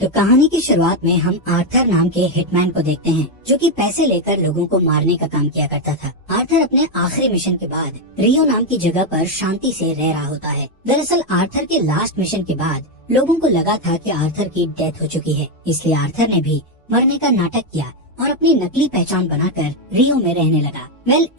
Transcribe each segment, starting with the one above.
तो कहानी की शुरुआत में हम आर्थर नाम के हिटमैन को देखते हैं, जो कि पैसे लेकर लोगों को मारने का काम किया करता था। आर्थर अपने आखिरी मिशन के बाद रियो नाम की जगह पर शांति से रह रहा होता है। दरअसल आर्थर के लास्ट मिशन के बाद लोगों को लगा था कि आर्थर की डेथ हो चुकी है, इसलिए आर्थर ने भी मरने का नाटक किया और अपनी नकली पहचान बनाकर रियो में रहने लगा।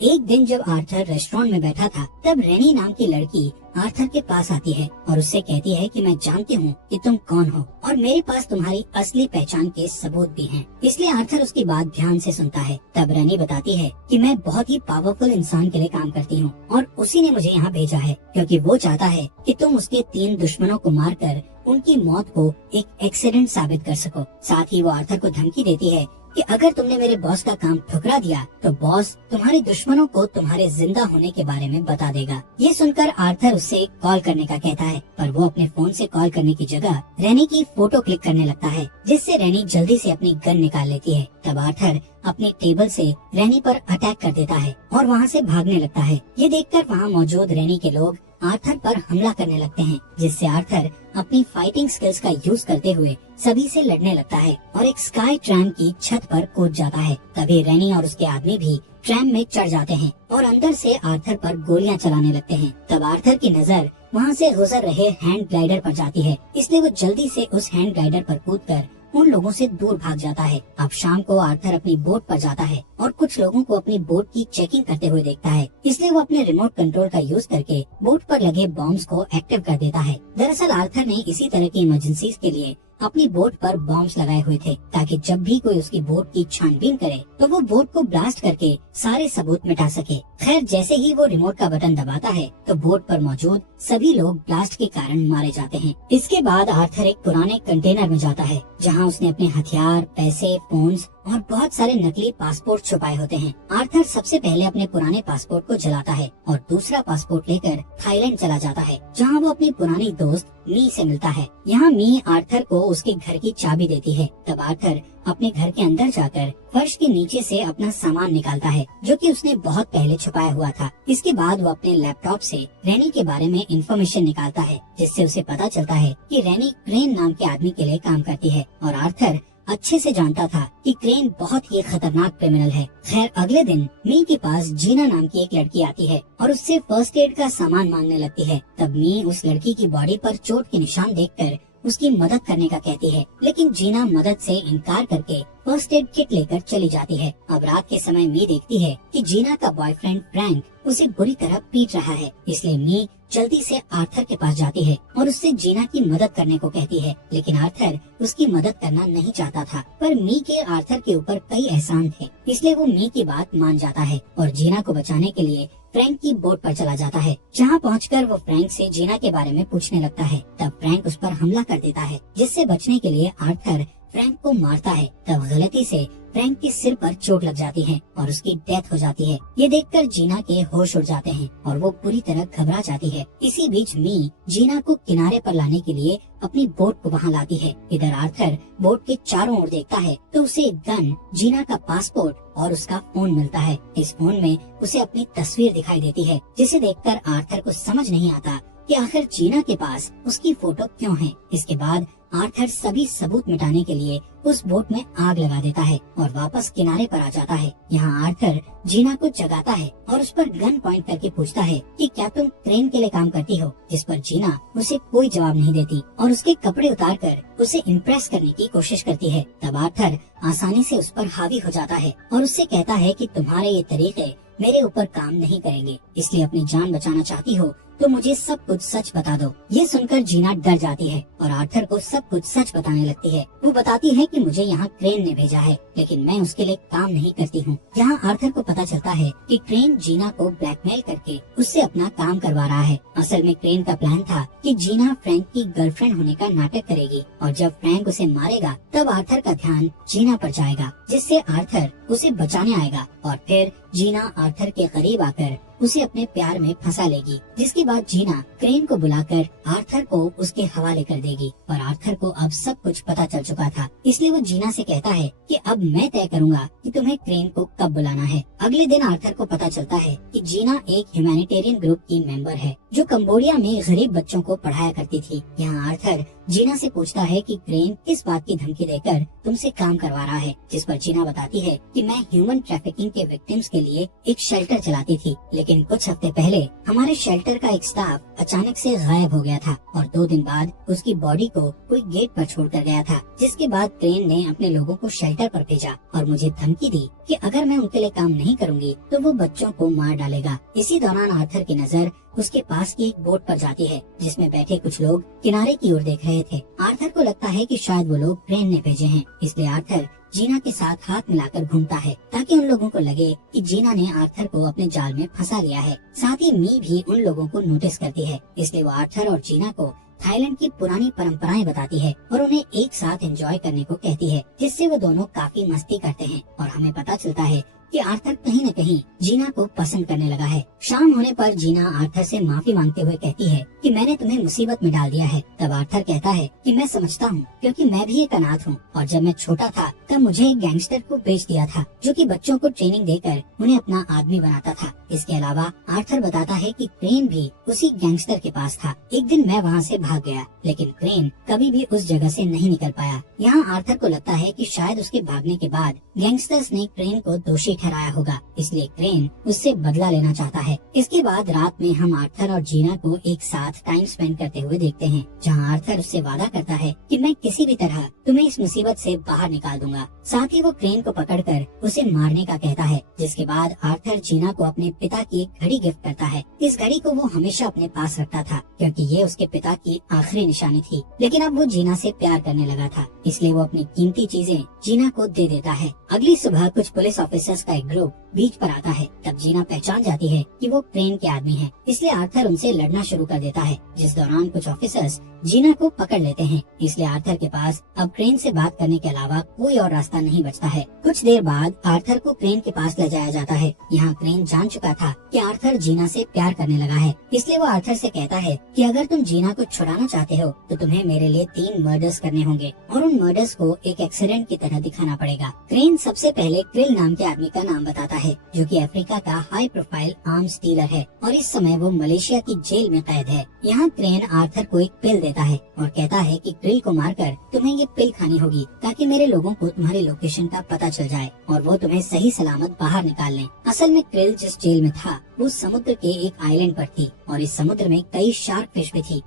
एक दिन जब आर्थर रेस्टोरेंट में बैठा था, तब रेनी नाम की लड़की आर्थर के पास आती है और उससे कहती है कि मैं जानती हूँ कि तुम कौन हो और मेरे पास तुम्हारी असली पहचान के सबूत भी हैं। इसलिए आर्थर उसकी बात ध्यान से सुनता है। तब रेनी बताती है कि मैं बहुत ही पावरफुल इंसान के लिए काम करती हूँ और उसी ने मुझे यहाँ भेजा है, क्योंकि वो चाहता है कि तुम उसके 3 दुश्मनों को मारकर उनकी मौत को एक एक्सीडेंट साबित कर सको। साथ ही वो आर्थर को धमकी देती है कि अगर तुमने मेरे बॉस का काम ठुकरा दिया तो बॉस तुम्हारे दुश्मनों को तुम्हारे जिंदा होने के बारे में बता देगा। ये सुनकर आर्थर उससे कॉल करने का कहता है, पर वो अपने फोन से कॉल करने की जगह रेनी की फोटो क्लिक करने लगता है, जिससे रेनी जल्दी से अपनी गन निकाल लेती है। तब आर्थर अपने टेबल से रेनी पर अटैक कर देता है और वहाँ से भागने लगता है। ये देखकर वहाँ मौजूद रेनी के लोग आर्थर पर हमला करने लगते हैं, जिससे आर्थर अपनी फाइटिंग स्किल्स का यूज करते हुए सभी से लड़ने लगता है और एक स्काई ट्रैम की छत पर कूद जाता है। तभी रेनी और उसके आदमी भी ट्रैम में चढ़ जाते हैं और अंदर से आर्थर पर गोलियां चलाने लगते हैं। तब आर्थर की नजर वहाँ से गुजर रहे हैंड ग्लाइडर पर जाती है, इसलिए वो जल्दी से उस हैंड ग्लाइडर पर कूदकर उन लोगों से दूर भाग जाता है। अब शाम को आर्थर अपनी बोट पर जाता है और कुछ लोगों को अपनी बोट की चेकिंग करते हुए देखता है, इसलिए वो अपने रिमोट कंट्रोल का यूज करके बोट पर लगे बॉम्ब्स को एक्टिव कर देता है। दरअसल आर्थर ने इसी तरह की इमरजेंसीज के लिए अपनी बोट पर बॉम्ब्स लगाए हुए थे, ताकि जब भी कोई उसकी बोट की छानबीन करे तो वो बोट को ब्लास्ट करके सारे सबूत मिटा सके। खैर, जैसे ही वो रिमोट का बटन दबाता है तो बोट पर मौजूद सभी लोग ब्लास्ट के कारण मारे जाते हैं। इसके बाद आर्थर एक पुराने कंटेनर में जाता है, जहाँ उसने अपने हथियार, पैसे, फोन्स और बहुत सारे नकली पासपोर्ट छुपाए होते हैं। आर्थर सबसे पहले अपने पुराने पासपोर्ट को जलाता है और दूसरा पासपोर्ट लेकर थाईलैंड चला जाता है, जहाँ वो अपनी पुरानी दोस्त मी से मिलता है। यहाँ मी आर्थर को उसके घर की चाबी देती है। तब आर्थर अपने घर के अंदर जाकर फर्श के नीचे से अपना सामान निकालता है, जो कि उसने बहुत पहले छुपाया हुआ था। इसके बाद वो अपने लैपटॉप से रेनी के बारे में इंफॉर्मेशन निकालता है, जिससे उसे पता चलता है कि रेनी क्रेन नाम के आदमी के लिए काम करती है और आर्थर अच्छे से जानता था कि क्रेन बहुत ही खतरनाक क्रिमिनल है। खैर, अगले दिन मी के पास जीना नाम की एक लड़की आती है और उससे फर्स्ट एड का सामान मांगने लगती है। तब मी उस लड़की की बॉडी पर चोट के निशान देखकर उसकी मदद करने का कहती है, लेकिन जीना मदद से इनकार करके फर्स्ट एड किट लेकर चली जाती है। अब रात के समय मी देखती है कि जीना का बॉयफ्रेंड फ्रैंक उसे बुरी तरह पीट रहा है, इसलिए मी जल्दी से आर्थर के पास जाती है और उससे जीना की मदद करने को कहती है, लेकिन आर्थर उसकी मदद करना नहीं चाहता था। पर मी के आर्थर के ऊपर कई एहसान थे, इसलिए वो मी की बात मान जाता है और जीना को बचाने के लिए फ्रैंक की बोट पर चला जाता है, जहाँ पहुंचकर वो फ्रैंक से जीना के बारे में पूछने लगता है। तब फ्रैंक उस पर हमला कर देता है, जिससे बचने के लिए आर्थर फ्रैंक को मारता है। तब गलती से फ्रैंक के सिर पर चोट लग जाती है और उसकी डेथ हो जाती है। ये देखकर जीना के होश उड़ जाते हैं और वो पूरी तरह घबरा जाती है। इसी बीच मी जीना को किनारे पर लाने के लिए अपनी बोट को वहाँ लाती है। इधर आर्थर बोट के चारों ओर देखता है तो उसे एक गन, जीना का पासपोर्ट और उसका फोन मिलता है। इस फोन में उसे अपनी तस्वीर दिखाई देती है, जिसे देखकर आर्थर को समझ नहीं आता कि आखिर जीना के पास उसकी फोटो क्यों है। इसके बाद आर्थर सभी सबूत मिटाने के लिए उस बोट में आग लगा देता है और वापस किनारे पर आ जाता है। यहाँ आर्थर जीना को जगाता है और उस पर गन पॉइंट करके पूछता है कि क्या तुम क्रेन के लिए काम करती हो, जिस पर जीना उसे कोई जवाब नहीं देती और उसके कपड़े उतारकर उसे इम्प्रेस करने की कोशिश करती है। तब आर्थर आसानी से उस पर हावी हो जाता है और उससे कहता है कि तुम्हारे ये तरीके मेरे ऊपर काम नहीं करेंगे, इसलिए अपनी जान बचाना चाहती हो तो मुझे सब कुछ सच बता दो। ये सुनकर जीना डर जाती है और आर्थर को सब कुछ सच बताने लगती है। वो बताती है कि मुझे यहाँ क्रेन ने भेजा है, लेकिन मैं उसके लिए काम नहीं करती हूँ। यहाँ आर्थर को पता चलता है कि क्रेन जीना को ब्लैकमेल करके उससे अपना काम करवा रहा है। असल में क्रेन का प्लान था कि जीना फ्रैंक की गर्लफ्रेंड होने का नाटक करेगी और जब फ्रैंक उसे मारेगा तब आर्थर का ध्यान जीना पर जाएगा, जिससे आर्थर उसे बचाने आएगा और फिर जीना आर्थर के करीब आकर उसे अपने प्यार में फंसा लेगी, जिसके बाद जीना क्रेन को बुलाकर आर्थर को उसके हवाले कर देगी। और आर्थर को अब सब कुछ पता चल चुका था, इसलिए वो जीना से कहता है कि अब मैं तय करूंगा कि तुम्हें क्रेन को कब बुलाना है। अगले दिन आर्थर को पता चलता है कि जीना एक ह्यूमैनिटेरियन ग्रुप की मेंबर है, जो कंबोडिया में गरीब बच्चों को पढ़ाया करती थी। यहाँ आर्थर जीना से पूछता है कि क्रेन किस बात की धमकी देकर तुमसे काम करवा रहा है, जिस पर जीना बताती है कि मैं ह्यूमन ट्रैफिकिंग के विक्टिम्स के लिए एक शेल्टर चलाती थी, लेकिन कुछ हफ्ते पहले हमारे शेल्टर का एक स्टाफ अचानक से गायब हो गया था और 2 दिन बाद उसकी बॉडी को कोई गेट पर छोड़कर गया था, जिसके बाद क्रेन ने अपने लोगों को शेल्टर पर भेजा और मुझे धमकी दी कि अगर मैं उनके लिए काम नहीं करूंगी तो वो बच्चों को मार डालेगा। इसी दौरान आर्थर की नजर उसके पास की एक बोट पर जाती है, जिसमें बैठे कुछ लोग किनारे की ओर देख रहे थे। आर्थर को लगता है कि शायद वो लोग क्रेन ने भेजे हैं, इसलिए आर्थर जीना के साथ हाथ मिलाकर घूमता है ताकि उन लोगों को लगे कि जीना ने आर्थर को अपने जाल में फंसा लिया है। साथ ही मी भी उन लोगों को नोटिस करती है, इसलिए वो आर्थर और जीना को थाईलैंड की पुरानी परंपराएं बताती है और उन्हें एक साथ एंजॉय करने को कहती है, जिससे वो दोनों काफी मस्ती करते हैं और हमें पता चलता है कि आर्थर कहीं न कहीं जीना को पसंद करने लगा है। शाम होने पर जीना आर्थर से माफी मांगते हुए कहती है कि मैंने तुम्हें मुसीबत में डाल दिया है। तब आर्थर कहता है कि मैं समझता हूँ, क्योंकि मैं भी एक अनाथ हूँ और जब मैं छोटा था तब मुझे एक गैंगस्टर को बेच दिया था, जो कि बच्चों को ट्रेनिंग देकर उन्हें अपना आदमी बनाता था। इसके अलावा आर्थर बताता है कि क्रेन भी उसी गैंगस्टर के पास था। एक दिन मैं वहाँ से भाग गया, लेकिन क्रेन कभी भी उस जगह से नहीं निकल पाया। यहाँ आर्थर को लगता है कि शायद उसके भागने के बाद गैंगस्टर्स ने क्रेन को दोषी ठहराया होगा, इसलिए क्रेन उससे बदला लेना चाहता है। इसके बाद रात में हम आर्थर और जीना को एक साथ टाइम स्पेंड करते हुए देखते हैं, जहाँ आर्थर उससे वादा करता है कि मैं किसी भी तरह तुम्हें इस मुसीबत से बाहर निकाल दूंगा। साथ ही वो क्रेन को पकड़कर उसे मारने का कहता है, जिसके बाद आर्थर जीना को अपने पिता की एक घड़ी गिफ्ट करता है। इस घड़ी को वो हमेशा अपने पास रखता था, क्योंकि ये उसके पिता की आखिरी निशानी थी। लेकिन अब वो जीना से प्यार करने लगा था, इसलिए वो अपनी कीमती चीजें जीना को दे देता है। अगली सुबह कुछ पुलिस ऑफिसर्स का एक ग्रुप बीच पर आता है। तब जीना पहचान जाती है कि वो क्रेन के आदमी हैं, इसलिए आर्थर उनसे लड़ना शुरू कर देता है, जिस दौरान कुछ ऑफिसर्स जीना को पकड़ लेते हैं। इसलिए आर्थर के पास अब क्रेन से बात करने के अलावा कोई और रास्ता नहीं बचता है। कुछ देर बाद आर्थर को क्रेन के पास ले जाया जाता है। यहाँ क्रेन जान चुका था कि आर्थर जीना से प्यार करने लगा है, इसलिए वो आर्थर से कहता है कि अगर तुम जीना को छुड़ाना चाहते हो तो तुम्हें मेरे लिए 3 मर्डर्स करने होंगे और उन मर्डर्स को एक एक्सीडेंट की तरह दिखाना पड़ेगा। क्रेन सबसे पहले क्रिल नाम के आदमी का नाम बताता है, जो कि अफ्रीका का हाई प्रोफाइल आर्म्स डीलर है और इस समय वो मलेशिया की जेल में कैद है। यहाँ क्रेन आर्थर को एक पिल देता है और कहता है कि क्रिल को मारकर तुम्हें ये पिल खानी होगी ताकि मेरे लोगों को तुम्हारी लोकेशन का पता चल जाए और वो तुम्हें सही सलामत बाहर निकाल लें। असल में क्रिल जिस जेल में था वो समुद्र के एक आइलैंड पर थी और इस समुद्र में कई शार्क फिश भी थी।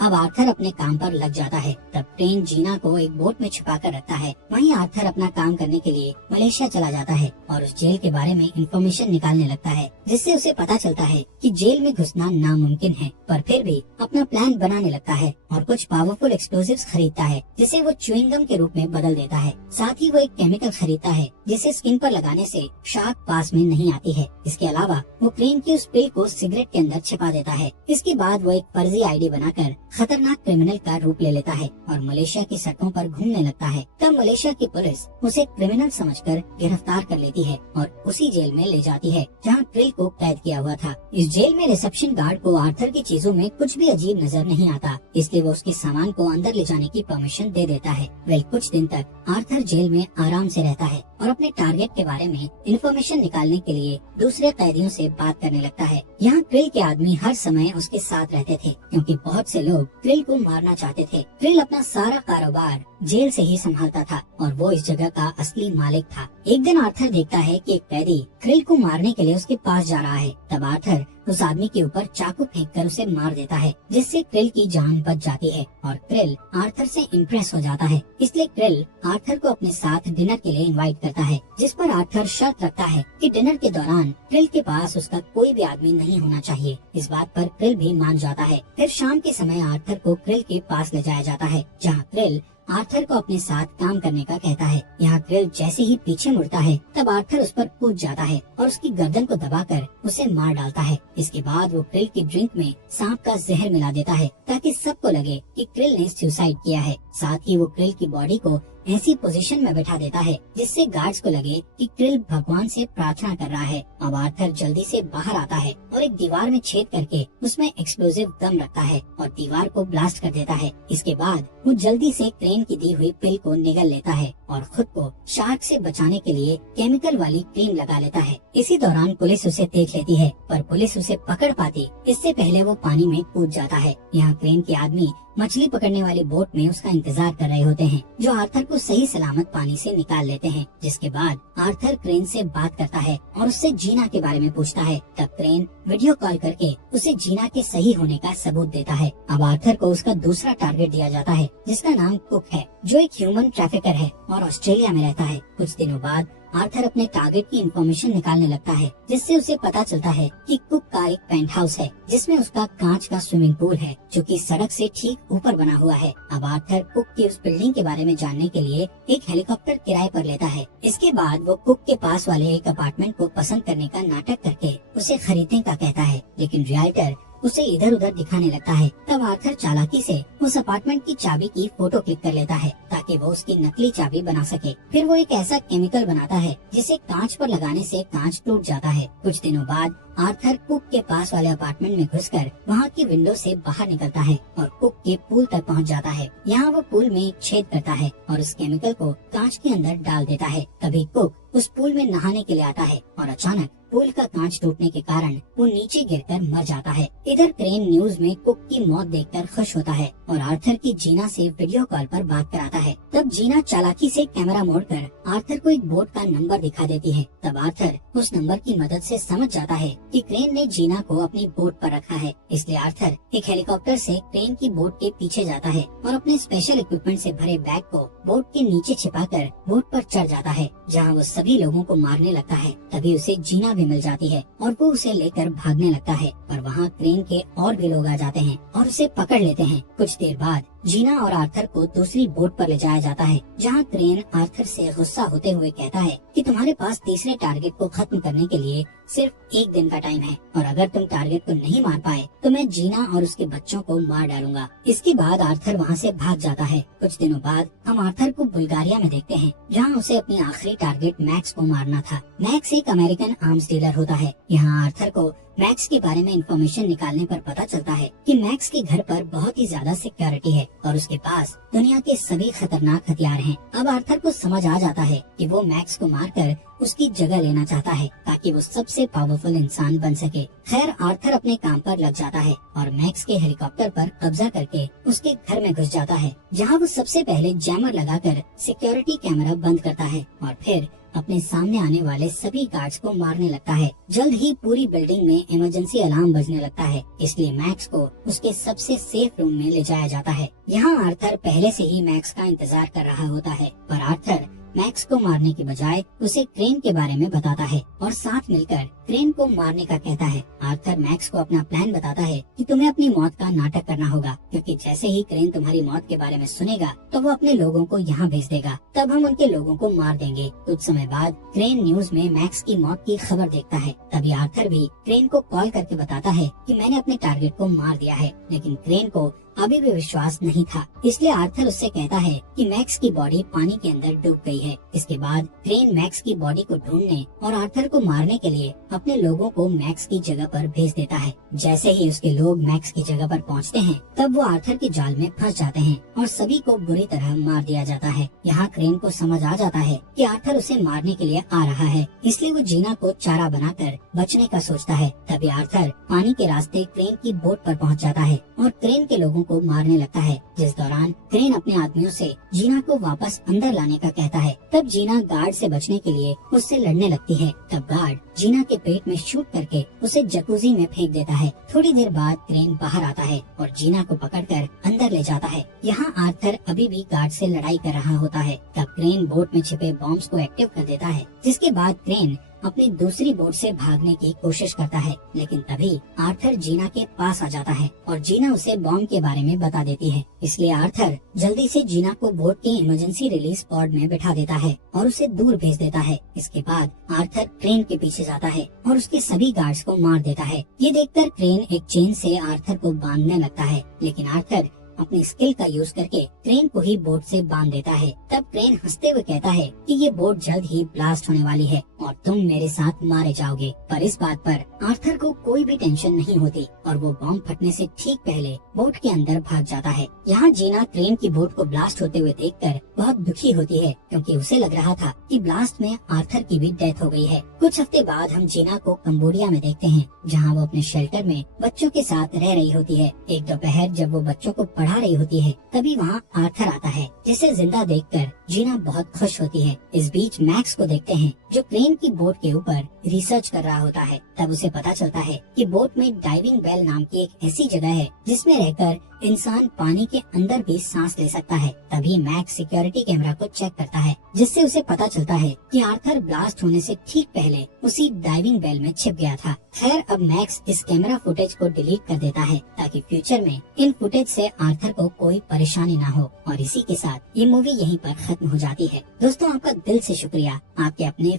अब आर्थर अपने काम पर लग जाता है। तब क्रेन जीना को एक बोट में छुपा कर रखता है। वहीं आर्थर अपना काम करने के लिए मलेशिया चला जाता है और उस जेल के बारे में इंफॉर्मेशन निकालने लगता है, जिससे उसे पता चलता है कि जेल में घुसना नामुमकिन है, पर फिर भी अपना प्लान बनाने लगता है और कुछ पावरफुल एक्सप्लोजिव्स खरीदता है, जिसे वो च्युइंगम के रूप में बदल देता है। साथ ही वो एक केमिकल खरीदता है जिसे स्किन पर लगाने से शार्क पास में नहीं आती है। इसके अलावा वो क्रेन की उस पिल को सिगरेट के अंदर छिपा देता है। इसके बाद वो एक फर्जी आईडी बनाकर खतरनाक क्रिमिनल का रूप ले लेता है और मलेशिया की सड़कों पर घूमने लगता है। तब मलेशिया की पुलिस उसे क्रिमिनल समझकर गिरफ्तार कर लेती है और उसी जेल में ले जाती है जहां क्रिल को कैद किया हुआ था। इस जेल में रिसेप्शन गार्ड को आर्थर की चीजों में कुछ भी अजीब नजर नहीं आता, इसलिए वो उसके सामान को अंदर ले जाने की परमिशन दे देता है। कुछ दिन तक आर्थर जेल में आराम से रहता है और अपने टारगेट के बारे में इंफॉर्मेशन निकालने के लिए दूसरे कैदियों से बात करने लगता है। यहाँ क्रिल के आदमी हर समय उसके साथ रहते थे, क्योंकि बहुत से लोग क्रिल को मारना चाहते थे। क्रिल अपना सारा कारोबार जेल से ही संभालता था और वो इस जगह का असली मालिक था। एक दिन आर्थर देखता है कि एक कैदी क्रिल को मारने के लिए उसके पास जा रहा है। तब आर्थर उस आदमी के ऊपर चाकू फेंककर उसे मार देता है, जिससे क्रिल की जान बच जाती है और क्रिल आर्थर से इम्प्रेस हो जाता है। इसलिए क्रिल आर्थर को अपने साथ डिनर के लिए इनवाइट करता है, जिस पर आर्थर शर्त रखता है कि डिनर के दौरान क्रिल के पास उसका कोई भी आदमी नहीं होना चाहिए। इस बात पर क्रिल भी मान जाता है। फिर शाम के समय आर्थर को क्रिल के पास ले जाया जाता है, जहाँ क्रिल आर्थर को अपने साथ काम करने का कहता है। यहाँ क्रिल जैसे ही पीछे मुड़ता है तब आर्थर उस पर कूद जाता है और उसकी गर्दन को दबाकर उसे मार डालता है। इसके बाद वो क्रिल की ड्रिंक में सांप का जहर मिला देता है ताकि सबको लगे कि क्रिल ने सुसाइड किया है। साथ ही वो क्रिल की बॉडी को ऐसी पोजीशन में बैठा देता है जिससे गार्ड्स को लगे कि क्रिल भगवान से प्रार्थना कर रहा है। अब आर्थर जल्दी से बाहर आता है और एक दीवार में छेद करके उसमें एक्सप्लोजिव गम रखता है और दीवार को ब्लास्ट कर देता है। इसके बाद वो जल्दी से क्रेन की दी हुई पिल को निगल लेता है और खुद को शार्क से बचाने के लिए केमिकल वाली क्रीम लगा लेता है। इसी दौरान पुलिस उसे देख लेती है, पर पुलिस उसे पकड़ पाती इससे पहले वो पानी में कूद जाता है। यहाँ क्रेन के आदमी मछली पकड़ने वाली बोट में उसका इंतजार कर रहे होते हैं, जो आर्थर को सही सलामत पानी से निकाल लेते हैं। जिसके बाद आर्थर क्रेन से बात करता है और उससे जीना के बारे में पूछता है। तब क्रेन वीडियो कॉल करके उसे जीना के सही होने का सबूत देता है। अब आर्थर को उसका दूसरा टारगेट दिया जाता है, जिसका नाम कुक है, जो एक ह्यूमन ट्रैफिकर है और ऑस्ट्रेलिया में रहता है। कुछ दिनों बाद आर्थर अपने टारगेट की इंफॉर्मेशन निकालने लगता है, जिससे उसे पता चलता है कि कुक का एक पेंट हाउस है, जिसमें उसका कांच का स्विमिंग पूल है, जो कि सड़क से ठीक ऊपर बना हुआ है। अब आर्थर कुक की उस बिल्डिंग के बारे में जानने के लिए एक हेलीकॉप्टर किराए पर लेता है। इसके बाद वो कुक के पास वाले एक अपार्टमेंट को पसंद करने का नाटक करके उसे खरीदने का कहता है, लेकिन रियल्टर उसे इधर उधर दिखाने लगता है। तब आर्थर चालाकी से उस अपार्टमेंट की चाबी की फोटो क्लिक कर लेता है, ताकि वो उसकी नकली चाबी बना सके। फिर वो एक ऐसा केमिकल बनाता है जिसे कांच पर लगाने से कांच टूट जाता है। कुछ दिनों बाद आर्थर कुक के पास वाले अपार्टमेंट में घुसकर वहाँ की विंडो से बाहर निकलता है और कुक के पूल तक पहुँच जाता है। यहाँ वो पूल में एक छेद करता है और उस केमिकल को कांच के अंदर डाल देता है। तभी कुक उस पूल में नहाने के लिए आता है और अचानक पूल का कांच टूटने के कारण वो नीचे गिरकर मर जाता है। इधर क्रेन न्यूज में कुक की मौत देखकर खुश होता है और आर्थर की जीना से वीडियो कॉल पर बात कराता है। तब जीना चालाकी से कैमरा मोड़कर आर्थर को एक बोट का नंबर दिखा देती है। तब आर्थर उस नंबर की मदद से समझ जाता है कि क्रेन ने जीना को अपनी बोट पर रखा है। इसलिए आर्थर एक हेलीकॉप्टर से क्रेन की बोट के पीछे जाता है और अपने स्पेशल इक्विपमेंट से भरे बैग को बोट के नीचे छिपाकर बोट पर चढ़ जाता है, जहाँ वो सभी लोगों को मारने लगता है। तभी उसे जीना भी मिल जाती है और वो उसे लेकर भागने लगता है, और वहाँ क्रेन के और भी लोग आ जाते हैं और उसे पकड़ लेते हैं। कुछ देर बाद जीना और आर्थर को दूसरी बोट पर ले जाया जाता है, जहाँ क्रेन आर्थर से गुस्सा होते हुए कहता है कि तुम्हारे पास तीसरे टारगेट को खत्म करने के लिए सिर्फ एक दिन का टाइम है, और अगर तुम टारगेट को नहीं मार पाए तो मैं जीना और उसके बच्चों को मार डालूंगा। इसके बाद आर्थर वहाँ से भाग जाता है। कुछ दिनों बाद हम आर्थर को बुल्गारिया में देखते हैं, जहाँ उसे अपनी आखिरी टारगेट मैक्स को मारना था। मैक्स एक अमेरिकन आर्म्स डीलर होता है। यहाँ आर्थर को मैक्स के बारे में इंफॉर्मेशन निकालने पर पता चलता है कि मैक्स के घर पर बहुत ही ज्यादा सिक्योरिटी है और उसके पास दुनिया के सभी खतरनाक हथियार हैं। अब आर्थर को समझ आ जाता है कि वो मैक्स को मारकर उसकी जगह लेना चाहता है, ताकि वो सबसे पावरफुल इंसान बन सके। खैर आर्थर अपने काम पर लग जाता है और मैक्स के हेलीकॉप्टर पर कब्जा करके उसके घर में घुस जाता है, जहाँ वो सबसे पहले जैमर लगाकर सिक्योरिटी कैमरा बंद करता है और फिर अपने सामने आने वाले सभी गार्ड्स को मारने लगता है। जल्द ही पूरी बिल्डिंग में इमरजेंसी अलार्म बजने लगता है, इसलिए मैक्स को उसके सबसे सेफ रूम में ले जाया जाता है। यहाँ आर्थर पहले से ही मैक्स का इंतजार कर रहा होता है, पर आर्थर मैक्स को मारने के बजाय उसे क्रेन के बारे में बताता है और साथ मिलकर क्रेन को मारने का कहता है। आर्थर मैक्स को अपना प्लान बताता है कि तुम्हें अपनी मौत का नाटक करना होगा, क्योंकि जैसे ही क्रेन तुम्हारी मौत के बारे में सुनेगा तो वो अपने लोगों को यहाँ भेज देगा, तब हम उनके लोगों को मार देंगे। कुछ समय बाद क्रेन न्यूज में मैक्स की मौत की खबर देखता है। तभी आर्थर भी क्रेन को कॉल करके बताता है कि मैंने अपने टारगेट को मार दिया है, लेकिन क्रेन को अभी भी विश्वास नहीं था। इसलिए आर्थर उससे कहता है कि मैक्स की बॉडी पानी के अंदर डूब गई है। इसके बाद क्रेन मैक्स की बॉडी को ढूंढने और आर्थर को मारने के लिए अपने लोगों को मैक्स की जगह पर भेज देता है। जैसे ही उसके लोग मैक्स की जगह पर पहुंचते हैं, तब वो आर्थर के जाल में फंस जाते हैं और सभी को बुरी तरह मार दिया जाता है। यहाँ क्रेन को समझ आ जाता है कि आर्थर उसे मारने के लिए आ रहा है, इसलिए वो जीना को चारा बनाकर बचने का सोचता है। तभी आर्थर पानी के रास्ते क्रेन की बोट पर पहुंच जाता है और क्रेन के लोगों को मारने लगता है, जिस दौरान क्रेन अपने आदमियों से जीना को वापस अंदर लाने का कहता है। तब जीना गार्ड से बचने के लिए उससे लड़ने लगती है। तब गार्ड जीना के पेट में शूट करके उसे जकूजी में फेंक देता है। थोड़ी देर बाद क्रेन बाहर आता है और जीना को पकड़कर अंदर ले जाता है। यहाँ आर्थर अभी भी गार्ड से लड़ाई कर रहा होता है। तब क्रेन बोट में छिपे बॉम्ब्स को एक्टिव कर देता है, जिसके बाद क्रेन अपनी दूसरी बोट से भागने की कोशिश करता है, लेकिन तभी आर्थर जीना के पास आ जाता है और जीना उसे बॉम्ब के बारे में बता देती है। इसलिए आर्थर जल्दी से जीना को बोट के इमरजेंसी रिलीज पॉड में बिठा देता है और उसे दूर भेज देता है। इसके बाद आर्थर क्रेन के पीछे जाता है और उसके सभी गार्ड्स को मार देता है। ये देखकर क्रेन एक चेन से आर्थर को बांधने लगता है, लेकिन आर्थर अपनी स्किल का यूज करके क्रेन को ही बोट से बांध देता है। तब क्रेन हंसते हुए कहता है कि ये बोट जल्द ही ब्लास्ट होने वाली है और तुम मेरे साथ मारे जाओगे। पर इस बात पर आर्थर को कोई भी टेंशन नहीं होती और वो बॉम्ब फटने से ठीक पहले बोट के अंदर भाग जाता है। यहाँ जीना क्रेन की बोट को ब्लास्ट होते हुए देखकर बहुत दुखी होती है, क्योंकि उसे लग रहा था कि ब्लास्ट में आर्थर की भी डेथ हो गई है। कुछ हफ्ते बाद हम जीना को कंबोडिया में देखते हैं, जहाँ वो अपने शेल्टर में बच्चों के साथ रह रही होती है। एक दोपहर जब वो बच्चों को बढ़ा रही होती है, तभी वहाँ आर्थर आता है, जिसे जिंदा देखकर जीना बहुत खुश होती है। इस बीच मैक्स को देखते हैं, जो क्रेन की बोट के ऊपर रिसर्च कर रहा होता है। तब उसे पता चलता है कि बोट में डाइविंग बेल नाम की एक ऐसी जगह है जिसमें रहकर इंसान पानी के अंदर भी सांस ले सकता है। तभी मैक्स सिक्योरिटी कैमरा को चेक करता है, जिससे उसे पता चलता है कि आर्थर ब्लास्ट होने से ठीक पहले उसी डाइविंग बेल में छिप गया था। खैर, अब मैक्स इस कैमरा फुटेज को डिलीट कर देता है ताकि फ्यूचर में इन फुटेज से आर्थर को कोई परेशानी ना हो। और इसी के साथ ये मूवी यहीं पर खत्म हो जाती है। दोस्तों, आपका दिल से शुक्रिया आपके अपने